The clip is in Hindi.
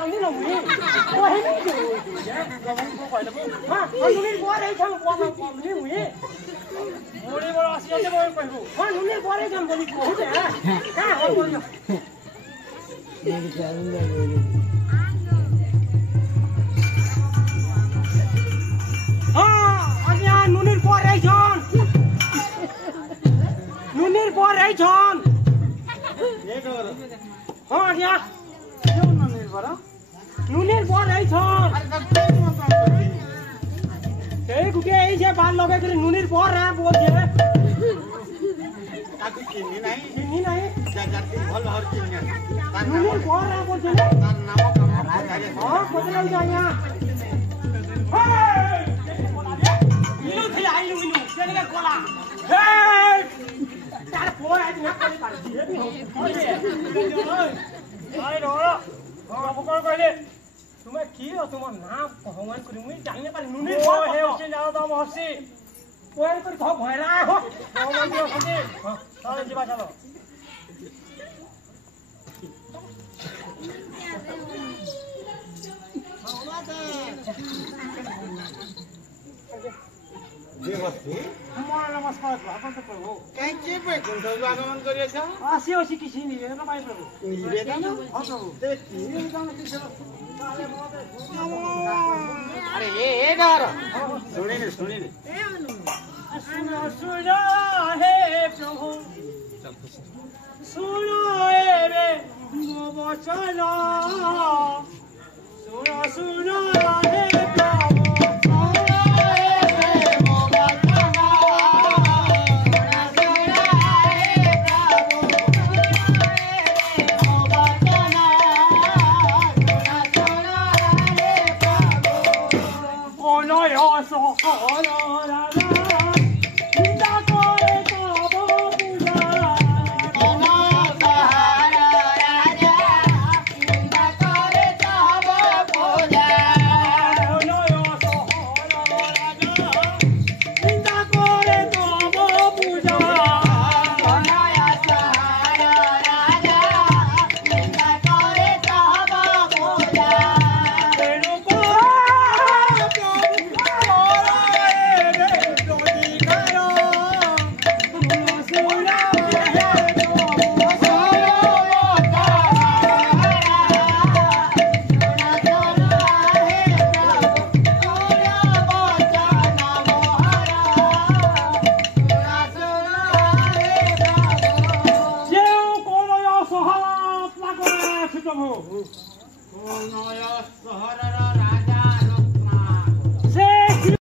जाऊंगी ना मुझे वो है नहीं जो वो कोई ना हां नुनी बोरे छम बोमा नहीं मुझे मोड़ी बड़ा आसिया दे बोल कहबो हां नुनी बोरे छम बोली बहुत है हां और बोलियो मेरी करूंगा हां आज्ञा नुनी बोरे छन नुनी बोरे छन हाँ आज्ञा क्यों नुनीर बड़ा नुनीर बोल रही छन कई गुटे ऐ जे बाल लगे करे नुनीर बोल रहा बोल जे ताकि चिन्नी नहीं जाति भल भार चिन्नी नुनीर बोल रहा बोल जे तार नाम कम हां बदल जाया हे इनु थी आई इनु केने कोला हे तार फोन आज ना कर दी है आई रो बाबू कौन कहले तुम्हें की हो तुम नाम भगवान को मुई जाने पर नुनी ओ हे उसे जाओ तो हसी कोई पर थो भयरा हो भगवान को हसी हां चलो जीवा चलो देवस्ती नमस्कार आपण तो प्रभु कहीं के पे कुंठल आगमन करिए छ आसी ओसी किसी निवेदन भाई प्रभु निवेदन हां प्रभु निवेदन किछ अरे ए डर सुनिने सुनो हे प्रभु सुनो रे मो वचन सुनो हे प्रभु नया सहर